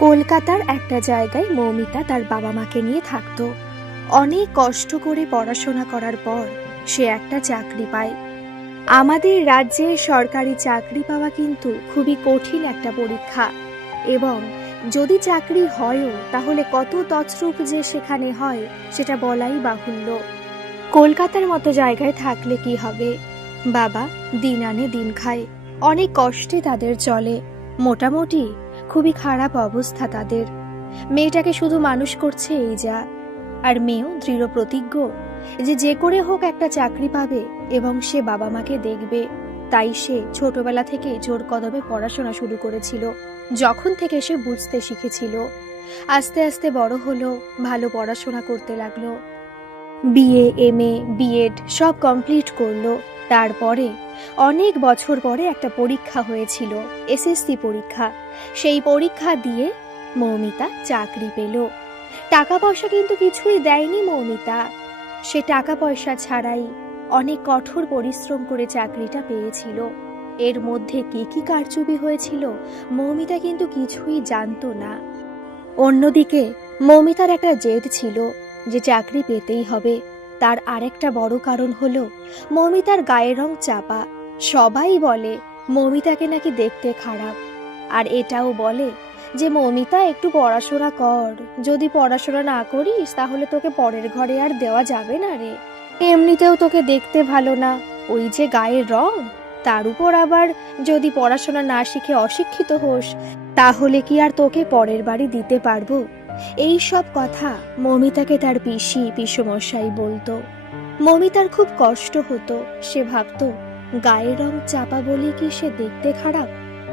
কলকাতার একটা জায়গায় মৌমিতা তার বাবা মাকে নিয়ে থাকতো। অনেক কষ্ট করে পড়াশোনা করার পর সে একটা চাকরি পায়। আমাদের রাজ্যে সরকারি চাকরি পাওয়া কিন্তু খুবই কঠিন একটা পরীক্ষা। এবং যদি চাকরি হয়ও, তাহলে কত তছরূপ যে সেখানে হয়, সেটা বলাই বাহুল্য। কলকাতার মতো জায়গায় থাকলে কি হবে? বাবা দিন আনে দিন খায়। অনেক কষ্টে তাদের চলে। মোটামুটি খুবই খারাপ অবস্থা তাদের। মেয়েটাকে শুধু মানুষ করছে এই যা। আর মেয়েও দৃঢ় প্রতিজ্ঞ যে যে করে হোক একটা চাকরি পাবে এবং সে বাবা মাকে দেখবে। তাই সে ছোটবেলা থেকে জোর কদমে পড়াশোনা শুরু করেছিল, যখন থেকে সে বুঝতে শিখেছিল। আস্তে আস্তে বড় হলো, ভালো পড়াশোনা করতে লাগল। BA M A B Ed সব কমপ্লিট করল। তারপরে অনেক বছর পরে একটা পরীক্ষা হয়েছিল এসএসসি পরীক্ষা। সেই পরীক্ষা দিয়ে মৌমিতা চাকরি পেল। টাকা পয়সা কিন্তু কিছুই দেয়নি মৌমিতা। সে টাকা পয়সা ছাড়াই অনেক কঠোর পরিশ্রম করে চাকরিটা পেয়েছিল। এর মধ্যে কি কি কারচুপি হয়েছিল, মৌমিতা কিন্তু কিছুই জানতো না। অন্যদিকে মৌমিতার একটা জেদ ছিল যে চাকরি পেতেই হবে। তার আরেকটা বড় কারণ হলো, মমিতার গায়ের রং চাপা। সবাই বলে, মমিতাকে নাকি দেখতে খারাপ। আর এটাও বলে যে, মমিতা, একটু পড়াশোনা কর। যদি পড়াশোনা না করিস, তাহলে তোকে পরের ঘরে আর দেওয়া যাবে না রে। এমনিতেও তোকে দেখতে ভালো না। ওই যে গায়ের রং, তার উপর আবার যদি পড়াশোনা না শিখে অশিক্ষিত হোস, তাহলে কি আর তোকে পরের বাড়ি দিতে পারব? এই সব কথা মমিতাকে তার পিসি, পিসমশাই বলতো। মমিতার খুব কষ্ট হতো। সে ভাবতো, গায়ের রং চাপা বলে কি সে দেখতে খারাপ?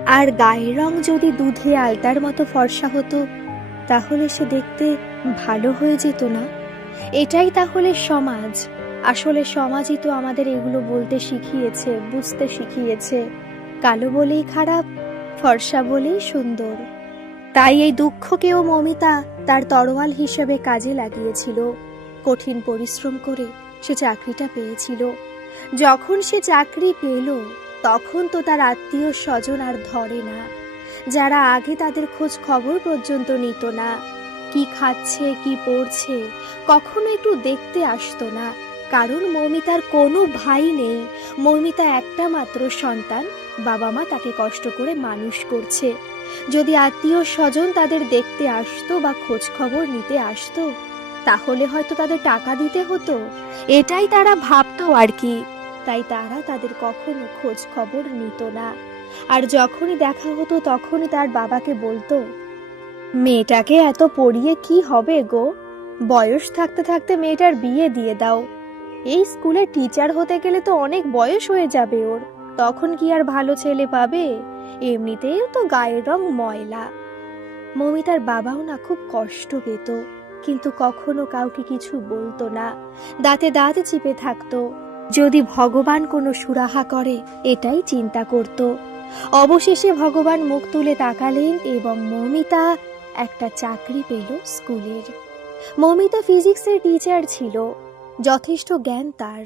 আর গায়ের রং যদি দুধে আলতার মতো ফর্সা হতো, তাহলে সে দেখতে ভালো হয়ে যেত না? এটাই তাহলে সমাজ। আসলে সমাজই তো আমাদের এগুলো বলতে শিখিয়েছে, বুঝতে শিখিয়েছে। কালো বলেই খারাপ, ফর্সা বলেই সুন্দর। তাই এই দুঃখকেও মমিতা তার তরোয়াল হিসেবে কাজে লাগিয়েছিল। কঠিন পরিশ্রম করে সে চাকরিটা পেয়েছিল। যখন সে চাকরি পেল, তখন তো তার আত্মীয় স্বজন আর ধরে না। যারা আগে তাদের খোঁজ খবর পর্যন্ত নিত না। কি খাচ্ছে, কি পড়ছে, কখনো একটু দেখতে আসতো না। কারণ মৌমিতার কোনো ভাই নেই। মৌমিতা একটা মাত্র সন্তান, বাবা মা তাকে কষ্ট করে মানুষ করছে। যদি আত্মীয় স্বজন তাদের দেখতে আসতো বা খোঁজ খবর নিতে আসতো, তাহলে হয়তো তাদের টাকা দিতে হতো। এটাই তারা ভাবতো আর কি। তাই তারা তাদের কখনো খোঁজ খবর নিত না। আর যখনই দেখা হতো, তখনই তার বাবাকে বলতো, মেয়েটাকে এত পড়িয়ে কি হবে গো? বয়স থাকতে থাকতে মেয়েটার বিয়ে দিয়ে দাও। এই স্কুলে টিচার হতে গেলে তো অনেক বয়স হয়ে যাবে ওর। তখন কি আর ভালো ছেলে পাবে? এমনিতেই তো গায়ের রং ময়লা। মমিতার বাবাও না খুব কষ্ট পেত কিন্তু কখনো কাউকে কিছু বলতো না। দাঁতে দাঁত চিপে থাকতো। যদি ভগবান কোনো সুরাহা করে, এটাই চিন্তা করত। অবশেষে ভগবান মুখ তুলে তাকালেন এবং মমিতা একটা চাকরি পেল স্কুলের। মমিতা ফিজিক্সের টিচার ছিল, যথেষ্ট জ্ঞান তার।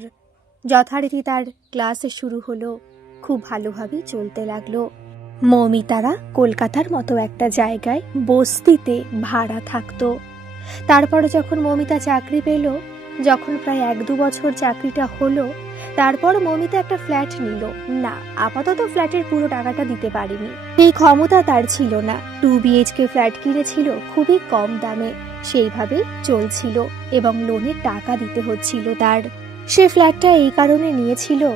যথারীতি তার ক্লাসে শুরু হলো, খুব ভালোভাবেই চলতে লাগল। মৌমিতারা কলকাতার মতো একটা জায়গায় বস্তিতে ভাড়া থাকতো। তারপরে যখন মৌমিতা চাকরি পেল, যখন প্রায় এক দু বছর চাকরিটা হলো, তারপর মৌমিতা একটা ফ্ল্যাট নিল। না, আপাতত ফ্ল্যাটের পুরো টাকাটা দিতে পারেনি। এই ক্ষমতা তার ছিল না। টু বিএইচকে ফ্ল্যাট কিনেছিল খুবই কম দামে। সেইভাবে চলছিল এবং লোনের টাকা দিতে হচ্ছিল তার। সে ফ্ল্যাটটা এই কারণে নিয়েছিল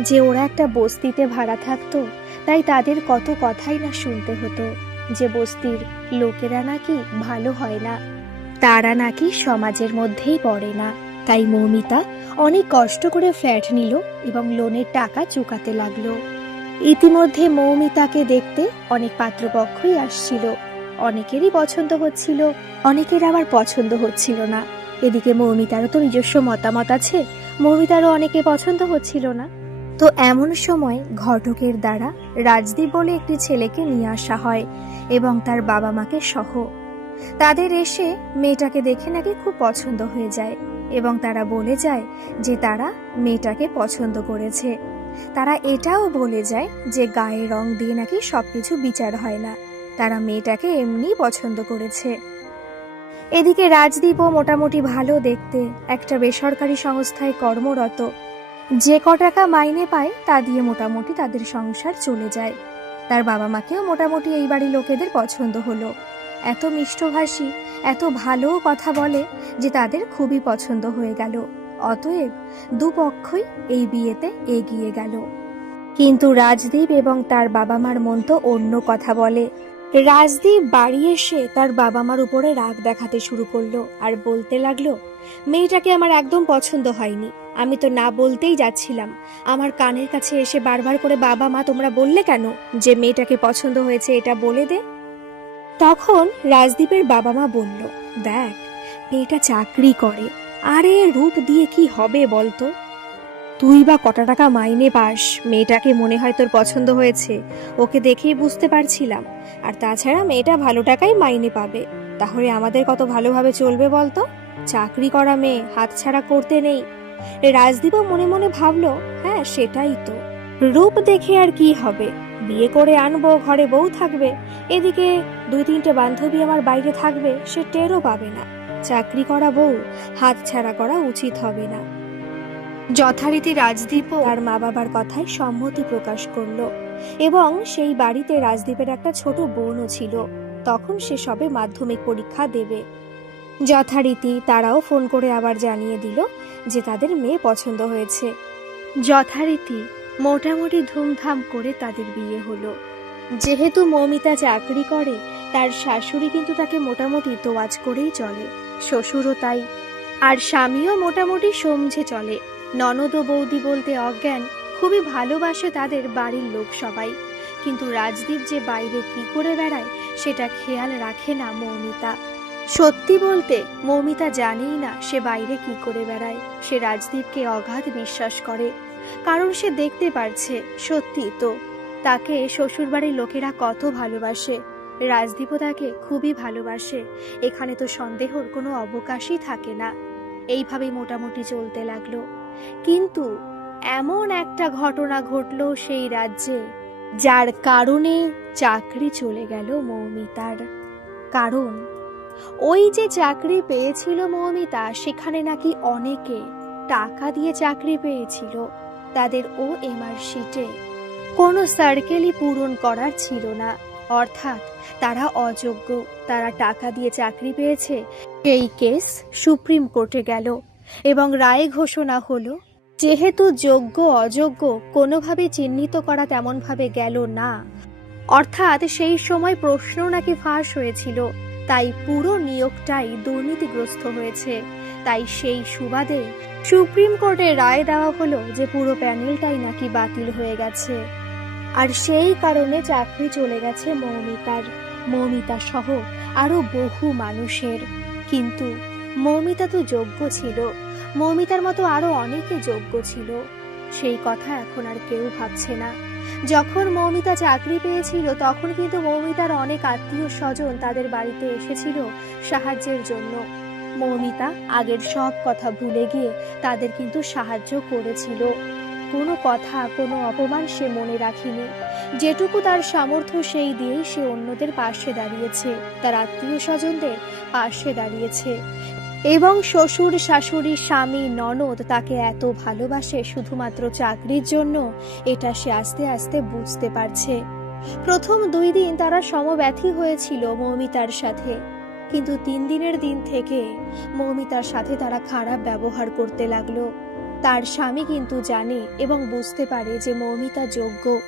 যে ওরা একটা বস্তিতে ভাড়া থাকতো। তাই তাদের কত কথাই না শুনতে হতো যে বস্তির লোকেরা নাকি ভালো হয় না। তারা নাকি সমাজের মধ্যেই পড়ে না। তাই মৌমিতা অনেক কষ্ট করে ফ্ল্যাট নিল এবং লোনের টাকা চুকাতে লাগল। ইতিমধ্যে মৌমিতাকে দেখতে অনেক পাত্রপক্ষই আসছিল। অনেকেরই পছন্দ হচ্ছিল, অনেকের আবার পছন্দ হচ্ছিল না। এদিকে মৌমিতারও তো নিজস্ব মতামত আছে, মৌমিতারও অনেকে পছন্দ হচ্ছিল না। তো এমন সময় ঘটকের দ্বারা রাজদীপ বলে একটি ছেলেকে নিয়ে আসা হয় এবং তার বাবা মাকে সহ। তাদের এসে মেয়েটাকে দেখে নাকি খুব পছন্দ হয়ে যায় এবং তারা বলে যায় যে তারা মেয়েটাকে পছন্দ করেছে। তারা এটাও বলে যায় যে গায়ে রং দিয়ে নাকি সবকিছু বিচার হয় না। তারা মেয়েটাকে এমনি পছন্দ করেছে। এদিকে রাজদীপও মোটামুটি ভালো দেখতে একটা বেসরকারি সংস্থায় কর্মরত। যে ক টাকা মাইনে পায়, তা দিয়ে মোটামুটি তাদের সংসার চলে যায়। তার বাবা মাকেও মোটামুটি এই বাড়ির লোকেদের পছন্দ হলো। এত মিষ্টভাষী, এত ভালো কথা বলে যে তাদের খুবই পছন্দ হয়ে গেল। অতএব দুপক্ষই এই বিয়েতে এগিয়ে গেল। কিন্তু রাজদীপ এবং তার বাবা মার মন তো অন্য কথা বলে। রাজদীপ বাড়ি এসে তার বাবা মার উপরে রাগ দেখাতে শুরু করল আর বলতে লাগল, মেয়েটাকে আমার একদম পছন্দ হয়নি। আমি তো না বলতেই যাচ্ছিলাম। আমার কানের কাছে এসে বারবার করে বাবা, মা, তোমরা বললে কেন যে মেয়েটাকে পছন্দ হয়েছে এটা বলে দে? তখন রাজদীপের বাবা, মা বলল, দেখ, মেয়েটা চাকরি করে। আরে, রূপ দিয়ে কি হবে বলতো? তুই বা কটা টাকা মাইনে পাস, মেয়েটাকে মনে হয় তোর পছন্দ হয়েছে। ওকে দেখেই বুঝতে পারছিলাম। আর তাছাড়া মেয়েটা ভালো টাকাই মাইনে পাবে। তাহলে আমাদের কত ভালোভাবে চলবে বলতো? চাকরি করা মেয়ে, হাতছাড়া করতে নেই। রাজদীপও মনে মনে ভাবলো হ্যাঁ সেটাই তো। রূপ দেখে আর কি হবে? বিয়ে করে আনব, ঘরে বউ থাকবে। এদিকে দুই তিনটে বান্ধবী আমার বাইরে থাকবে, সে টেরও পাবে না। চাকরি করা বউ হাতছাড়া করা উচিত হবে না। যথারীতি রাজদীপও তার মা বাবার কথায় সম্মতি প্রকাশ করল এবং সেই বাড়িতে রাজদীপের একটা ছোট বোনও ছিল। তখন সে সবে মাধ্যমিক পরীক্ষা দেবে। যথারীতি তারাও ফোন করে আবার জানিয়ে দিল যে তাদের মেয়ে পছন্দ হয়েছে। যথারীতি মোটামুটি ধুমধাম করে তাদের বিয়ে হলো। যেহেতু মৌমিতা চাকরি করে, তার শাশুড়ি কিন্তু তাকে মোটামুটি তোয়াজ করেই চলে, শ্বশুরও তাই। আর স্বামীও মোটামুটি সমঝে চলে। ননদ ও বৌদি বলতে অজ্ঞান, খুবই ভালোবাসে তাদের বাড়ির লোক সবাই। কিন্তু রাজদীপ যে বাইরে কি করে বেড়ায়, সেটা খেয়াল রাখে না মৌমিতা। সত্যি বলতে, মৌমিতা জানেই না সে বাইরে কি করে বেড়ায়। সে রাজদীপকে অগাধ বিশ্বাস করে, কারণ সে দেখতে পারছে সত্যি তো। তাকে শ্বশুরবাড়ির লোকেরা কত ভালোবাসে। রাজদীপও তাকে খুবই ভালোবাসে, এখানে তো সন্দেহর কোনো অবকাশই থাকে না। এইভাবেই মোটামুটি চলতে লাগল। কিন্তু এমন একটা ঘটনা ঘটলো সেই রাজ্যে, যার কারণে চাকরি চলে গেল মৌমিতার। কারণ ওই যে চাকরি পেয়েছিল মৌমিতা, সেখানে নাকি অনেকে টাকা দিয়ে চাকরি পেয়েছিল তাদের ও এমআর শিটে। কোনো সার্কেলই পূরণ করার ছিল না। অর্থাৎ তারা অযোগ্য, তারা টাকা দিয়ে চাকরি পেয়েছে, এই কেস সুপ্রিম কোর্টে গেল এবং রায় ঘোষণা হলো, যেহেতু যোগ্য, অযোগ্য কোনোভাবে চিহ্নিত করা তেমনভাবে গেল না। অর্থাৎ সেই সময় প্রশ্ন নাকি ফাঁস হয়েছিল। তাই পুরো নিয়োগটাই দুর্নীতিগ্রস্ত হয়েছে। তাই সেই সুবাদে সুপ্রিম কোর্টে রায় দেওয়া হলো যে পুরো প্যানেলটাই নাকি বাতিল হয়ে গেছে। আর সেই কারণে চাকরি চলে গেছে মৌমিতার। মৌমিতা সহ আরও বহু মানুষের। কিন্তু মৌমিতা তো যোগ্য ছিল। মৌমিতার মতো আরও অনেকে যোগ্য ছিল। সেই কথা এখন আর কেউ ভাবছে না। যখন মৌমিতা চাকরি পেয়েছিল, তখন কিন্তু মৌমিতার অনেক আত্মীয় স্বজন তাদের বাড়িতে এসেছিল সাহায্যের জন্য। মৌমিতা আগের সব কথা ভুলে গিয়ে তাদের কিন্তু সাহায্য করেছিল। কোনো কথা, কোনো অপমান সে মনে রাখেনি। যেটুকু তার সামর্থ্য, সেই দিয়েই সে অন্যদের পাশে দাঁড়িয়েছে। তার আত্মীয় স্বজনদের পাশে দাঁড়িয়েছে। এবং শ্বশুর, শাশুড়ি, স্বামী, ননদ তাকে এত ভালোবাসে শুধুমাত্র চাকরির জন্য, এটা সে আস্তে আস্তে বুঝতে পারছে। প্রথম দুই দিন তারা সমব্যথী হয়েছিল মৌমিতার সাথে। কিন্তু তিন দিনের দিন থেকে মৌমিতার সাথে তারা খারাপ ব্যবহার করতে লাগল। তার স্বামী কিন্তু জানে এবং বুঝতে পারে যে মৌমিতা যোগ্য।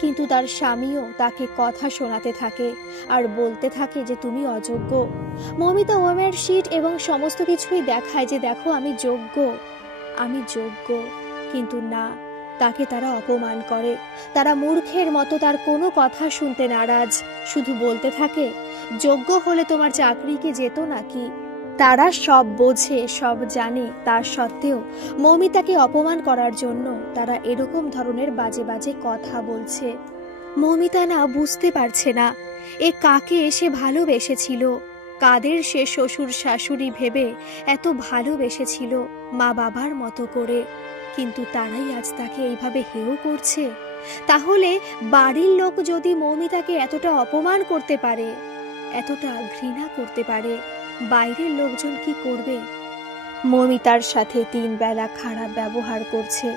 কিন্তু তার স্বামীও তাকে কথা শোনাতে থাকে আর বলতে থাকে যে তুমি অযোগ্য। মৌমিতা ওমের শিট এবং সমস্ত কিছুই দেখায় যে দেখো আমি যোগ্য। আমি যোগ্য, কিন্তু না, তাকে তারা অপমান করে। তারা মূর্খের মতো তার কোনো কথা শুনতে নারাজ। শুধু বলতে থাকে, যোগ্য হলে তোমার চাকরিকে যেত নাকি? তারা সব বোঝে, সব জানে তার সত্ত্বেও মৌমিতাকে অপমান করার জন্য তারা এরকম ধরনের বাজে বাজে কথা বলছে। মৌমিতা না বুঝতে পারছে না এ কাকে এসে ভালোবেসেছিল। কাদের সে শ্বশুর শাশুড়ি ভেবে এত ভালোবেসেছিল মা বাবার মতো করে। কিন্তু তারাই আজ তাকে এইভাবে হেও করছে। তাহলে বাড়ির লোক যদি মৌমিতাকে এতটা অপমান করতে পারে, এতটা ঘৃণা করতে পারে বাইরের লোকজন কি করবে? মমিতার সাথে তিন বেলা খারাপ ব্যবহার করছে।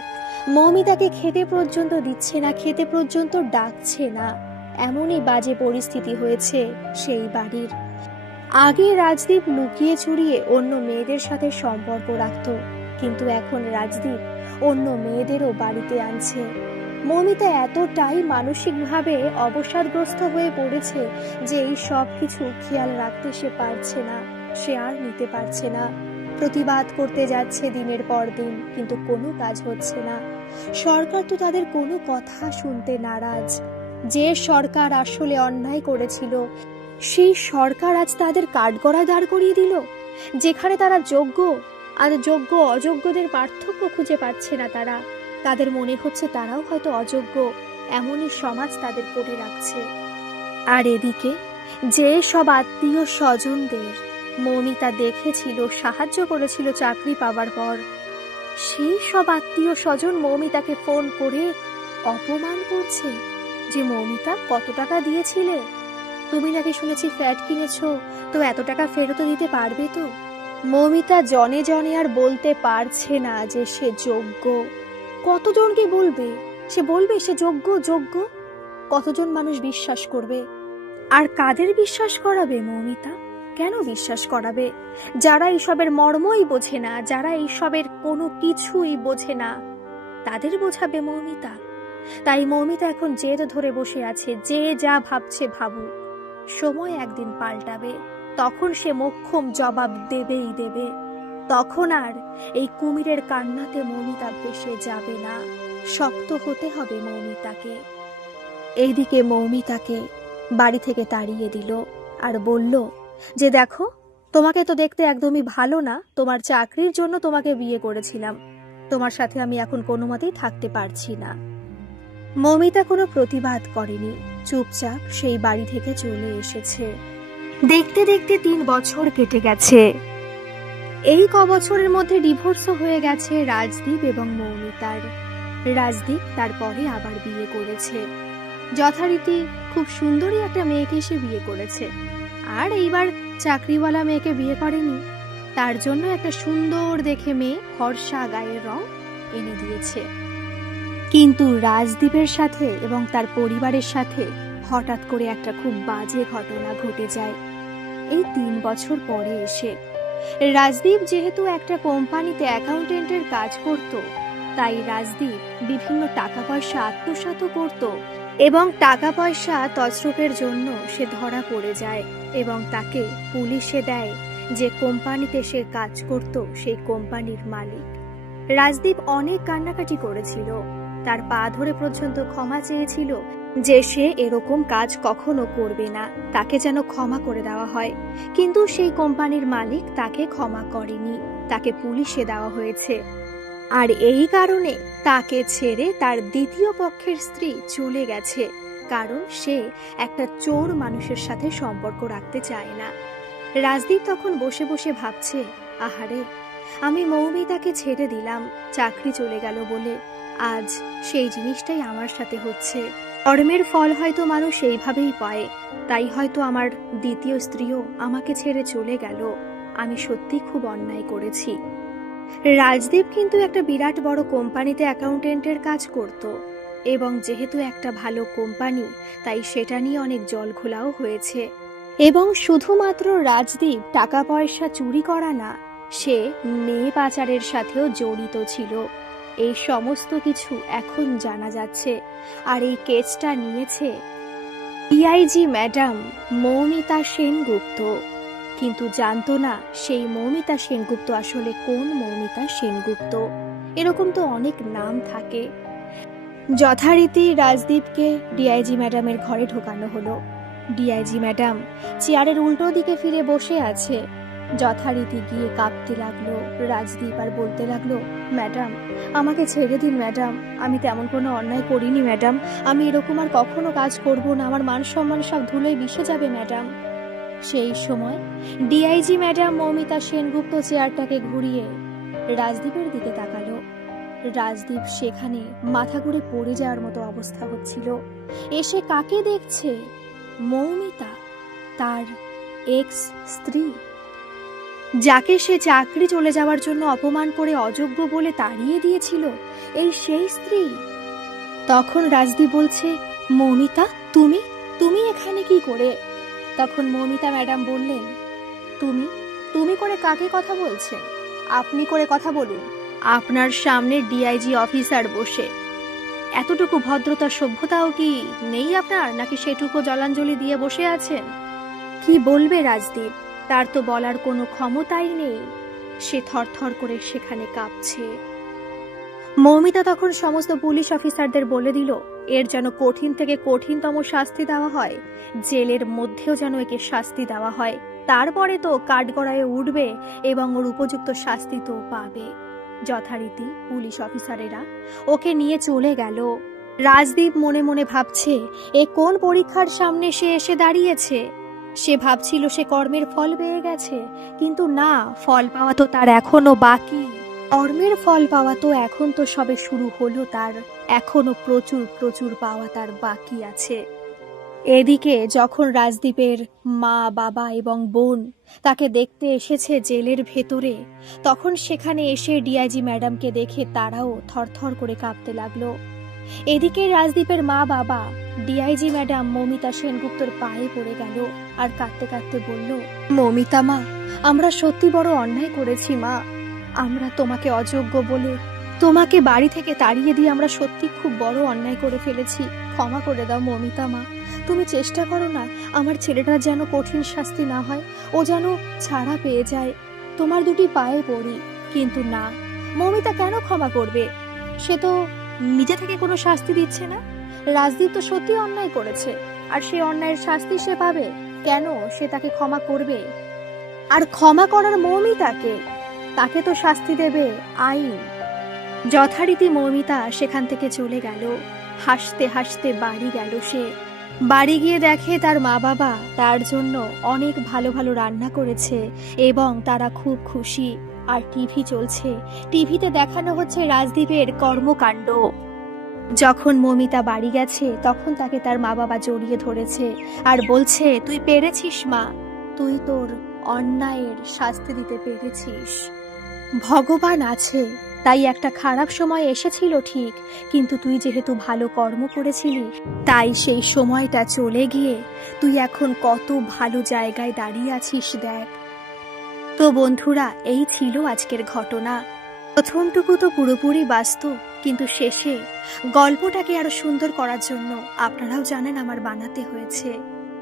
মমিতাকে খেতে পর্যন্ত দিচ্ছে না, খেতে পর্যন্ত ডাকছে না। এমনই বাজে পরিস্থিতি হয়েছে সেই বাড়ির। আগে রাজদীপ লুকিয়ে চুরিয়ে অন্য মেয়েদের সাথে সম্পর্ক রাখত, কিন্তু এখন রাজদীপ অন্য মেয়েদেরও বাড়িতে আনছে। মমিতা এতটাই মানসিকভাবে অবসাদগ্রস্ত হয়ে পড়েছে যে এই সব কিছু খেয়াল রাখতে সে পারছে না। সে আর নিতে পারছে না। প্রতিবাদ করতে যাচ্ছে দিনের পর দিন, কিন্তু কোনো কাজ হচ্ছে না। সরকার তো তাদের কোনো কথা শুনতে নারাজ। যে সরকার আসলে অন্যায় করেছিল, সেই সরকার আজ তাদের কাঠগড়ায় দাঁড় করিয়ে দিল। যেখানে তারা যোগ্য, আর যোগ্য অযোগ্যদের পার্থক্য খুঁজে পাচ্ছে না তারা। তাদের মনে হচ্ছে তারাও হয়তো অযোগ্য, এমনই সমাজ তাদের করে রাখছে। আর এদিকে যে সব আত্মীয় স্বজনদের মৌমিতা দেখেছিল, সাহায্য করেছিল চাকরি পাবার পর। সেই সব আত্মীয় স্বজন মৌমিতাকে ফোন করে অপমান করছে যে মৌমিতা কত টাকা দিয়েছিলে? তুমি নাকি শুনেছি ফ্ল্যাট কিনেছো, তো এত টাকা ফেরত দিতে পারবে তো? মৌমিতা জনে জনে আর বলতে পারছে না যে সে যোগ্য। কতজনকে বলবে? সে বলবে সে যোগ্য যোগ্য। কতজন মানুষ বিশ্বাস করবে? আর কাদের বিশ্বাস করাবে মৌমিতা? কেন বিশ্বাস করাবে? যারা এইসবের মর্মই বোঝে না, যারা এইসবের কোনো কিছুই বোঝে না, তাদের বোঝাবে মৌমিতা। তাই মৌমিতা এখন জেদ ধরে বসে আছে, যে যা ভাবছে ভাবুক। সময় একদিন পাল্টাবে, তখন সে মোক্ষম জবাব দেবেই দেবে। তখন আর এই কুমিরের কান্নাতে মৌমিতা ভেসে যাবে না। শক্ত হতে হবে মৌমিতাকে। এইদিকে মৌমিতাকে বাড়ি থেকে তাড়িয়ে দিল আর বলল যে দেখো, তোমাকে তো দেখতে একদমই ভালো না, তোমার চাকরির জন্য তোমাকে বিয়ে করেছিলাম। তোমার সাথে আমি এখন কোনো মতেই থাকতে পারছি না। মৌমিতা কোনো প্রতিবাদ করেনি, চুপচাপ সেই বাড়ি থেকে চলে এসেছে। দেখতে দেখতে তিন বছর কেটে গেছে। এই ক বছরের মধ্যে ডিভোর্সও হয়ে গেছে রাজদীপ এবং মৌমিতার। রাজদীপ তারপরে আবার বিয়ে করেছে। যথারীতি খুব সুন্দরী একটা মেয়েকে সে বিয়ে করেছে। আর এইবার চাকরিওয়ালা মেয়েকে বিয়ে করেনি। তার জন্য একটা সুন্দর দেখে মেয়ে ফর্সা গায়ের রং এনে দিয়েছে। কিন্তু রাজদীপের সাথে এবং তার পরিবারের সাথে হঠাৎ করে একটা খুব বাজে ঘটনা ঘটে যায়। এই তিন বছর পরে এসে রাজদীপ যেহেতু একটা কোম্পানিতে অ্যাকাউন্টেন্টের কাজ করত, তাই রাজদীপ বিভিন্ন টাকা পয়সা আত্মসাৎ করত এবং টাকা পয়সা তছরূপের জন্য সে ধরা পড়ে যায় এবং তাকে পুলিশে দেয় যে কোম্পানিতে সে কাজ করত, সেই কোম্পানির মালিক। রাজদীপ অনেক কান্নাকাটি করেছিল। তার পা ধরে পর্যন্ত ক্ষমা চেয়েছিল যে সে এরকম কাজ কখনো করবে না, তাকে যেন ক্ষমা করে দেওয়া হয়। কিন্তু সেই কোম্পানির মালিক তাকে ক্ষমা করেনি, তাকে পুলিশে দেওয়া হয়েছে। আর এই কারণে তাকে ছেড়ে তার দ্বিতীয় পক্ষের স্ত্রী চলে গেছে, কারণ সে একটা চোর মানুষের সাথে সম্পর্ক রাখতে চায় না। রাজদীপ তখন বসে বসে ভাবছে, আহারে, আমি মৌমিতাকে ছেড়ে দিলাম, চাকরি চলে গেল বলে। আজ সেই জিনিসটাই আমার সাথে হচ্ছে। কর্মের ফল হয়তো মানুষ এইভাবেই পায়, তাই হয়তো আমার দ্বিতীয় স্ত্রীও আমাকে ছেড়ে চলে গেল। আমি সত্যি খুব অন্যায় করেছি। রাজদীপ কিন্তু একটা বিরাট বড় কোম্পানিতে অ্যাকাউন্টেন্টের কাজ করত। এবং যেহেতু একটা ভালো কোম্পানি, তাই সেটা নিয়ে অনেক জল ঘোলাও হয়েছে। এবং শুধুমাত্র রাজদীপ টাকা পয়সা চুরি করা না, সে মেয়ে পাচারের সাথেও জড়িত ছিল। এই সমস্ত কিছু এখন জানা যাচ্ছে। আর এই কেসটা নিয়েছে ডিআইজি ম্যাডাম মৌমিতা সেনগুপ্ত। কিন্তু জানতো না সেই মৌমিতা সেনগুপ্ত আসলে কোন মৌমিতা সেনগুপ্ত। এরকম তো অনেক নাম থাকে। যথারীতি রাজদীপকে ডিআইজি ম্যাডামের ঘরে ঢোকানো হলো। ডিআইজি ম্যাডাম চেয়ারের উল্টো দিকে ফিরে বসে আছে। যথারীতি গিয়ে কাঁপতে লাগল, রাজদীপ আর বলতে লাগল, ম্যাডাম, আমাকে ছেড়ে দিন ম্যাডাম, আমি তেমন কোনো অন্যায় করিনি ম্যাডাম, আমি এরকম আর কখনো কাজ করব না, আমার মান সম্মান সব ধুলোয় মিশে যাবে ম্যাডাম। সেই সময় ডিআইজি ম্যাডাম মৌমিতা সেনগুপ্ত চেয়ারটাকে ঘুরিয়ে রাজদীপের দিকে তাকালো। রাজদীপ সেখানে মাথা ঘুরে পড়ে যাওয়ার মতো অবস্থা হচ্ছিল। এসে কাকে দেখছে? মৌমিতা, তার এক্স স্ত্রী। যাকে সে চাকরি চলে যাওয়ার জন্য অপমান করে অযোগ্য বলে তাড়িয়ে দিয়েছিল, এই সেই স্ত্রী। তখন রাজদীপ বলছে, মৌমিতা, তুমি? তুমি এখানে কি করে? তখন মৌমিতা ম্যাডাম বললেন, তুমি তুমি করে কাকে কথা বলছেন? আপনি করে কথা বলুন। আপনার সামনে ডিআইজি অফিসার বসে। এতটুকু ভদ্রতা, সভ্যতাও কি নেই আপনার? নাকি সেটুকু জলাঞ্জলি দিয়ে বসে আছেন? কি বলবে রাজদীপ? তার তো বলার কোনো ক্ষমতাই নেই। সে থরথর করে সেখানে কাঁপছে। মৌমিতা তখন সমস্ত পুলিশ অফিসারদের বলে দিল এর যেন কঠিন থেকে কঠিনতম শাস্তি দেওয়া হয়, জেলের মধ্যেও যেন একে শাস্তি দেওয়া হয়, তারপরে তো কাঠগড়ায় উঠবে এবং ওর উপযুক্ত শাস্তি তো পাবে। যথারীতি পুলিশ অফিসারেরা ওকে নিয়ে চলে গেল। রাজদীপ মনে মনে ভাবছে, এ কোন পরীক্ষার সামনে সে এসে দাঁড়িয়েছে? সে ভাবছিল সে কর্মের ফল পেয়ে গেছে, কিন্তু না, ফল পাওয়া তো তার এখনও বাকি। কর্মের ফল পাওয়া তো এখন তো সবে শুরু হলো তার। এখনও প্রচুর প্রচুর পাওয়া তার বাকি আছে। এদিকে যখন রাজদীপের মা, বাবা এবং বোন তাকে দেখতে এসেছে জেলের ভেতরে, তখন সেখানে এসে ডিআইজি ম্যাডামকে দেখে তারাও থরথর করে কাঁপতে লাগল। এদিকে রাজদীপের মা, বাবা, ডিআইজি ম্যাডাম মমিতা সেনগুপ্তর পায়ে পড়ে গেল আর কাঁদতে কাঁদতে বলল, মমিতা মা, আমরা সত্যি বড় অন্যায় করেছি মা। আমরা তোমাকে অযোগ্য বলে, তোমাকে বাড়ি থেকে তাড়িয়ে দিয়ে আমরা সত্যি খুব বড় অন্যায় করে ফেলেছি। ক্ষমা করে দাও মমিতা মা। তুমি চেষ্টা করো না, আমার ছেলেটার যেন কঠিন শাস্তি না হয়, ও যেন ছাড়া পেয়ে যায়। তোমার দুটি পায়ে পড়ি, কিন্তু না। মমিতা কেন ক্ষমা করবে? সে তো নিজে থেকে কোনো শাস্তি দিচ্ছে না। রাজদীপ তো সত্যি অন্যায় করেছে, আর সে অন্যায়ের শাস্তি সে পাবে। কেন সে তাকে ক্ষমা করবে? আর ক্ষমা করার মৌমিতাকে তাকে তো শাস্তি দেবে আইন। যথারীতি মৌমিতা সেখান থেকে চলে গেল। হাসতে হাসতে বাড়ি গেল সে। বাড়ি গিয়ে দেখে তার মা বাবা তার জন্য অনেক ভালো ভালো রান্না করেছে এবং তারা খুব খুশি। আর টিভি চলছে। টিভিতে দেখানো হচ্ছে রাজদীপের কর্মকাণ্ড। যখন মমিতা বাড়ি গেছে, তখন তাকে তার মা বাবা জড়িয়ে ধরেছে আর বলছে, তুই পেরেছিস মা। তুই তোর অন্যায়ের শাস্তি দিতে পেরেছিস। ভগবান আছে, তাই একটা খারাপ সময় এসেছিল ঠিক, কিন্তু তুই যেহেতু ভালো কর্ম করেছিলি, তাই সেই সময়টা চলে গিয়ে তুই এখন কত ভালো জায়গায় দাঁড়িয়ে আছিস দেখ। তো বন্ধুরা, এই ছিল আজকের ঘটনা। প্রথমটুকু তো পুরোপুরি বাস্তব, কিন্তু শেষে গল্পটাকে আরও সুন্দর করার জন্য আপনারাও জানেন আমার বানাতে হয়েছে।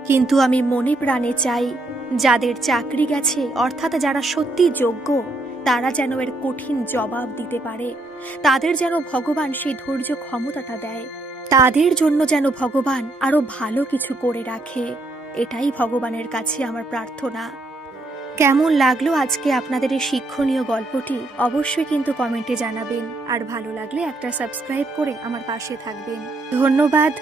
কিন্তু আমি মনে প্রাণে চাই, যাদের চাকরি গেছে, অর্থাৎ যারা সত্যি যোগ্য তারা যেন এর কঠিন জবাব দিতে পারে। তাদের যেন ভগবান সেই ধৈর্য ক্ষমতাটা দেয়। তাদের জন্য যেন ভগবান আরও ভালো কিছু করে রাখে। এটাই ভগবানের কাছে আমার প্রার্থনা। কেমন লাগল আজকে আপনাদের এই শিক্ষণীয় গল্পটি? অবশ্যই কিন্তু কমেন্টে জানাবেন। আর ভালো লাগলে একটা সাবস্ক্রাইব করে আমার পাশে থাকবেন। ধন্যবাদ।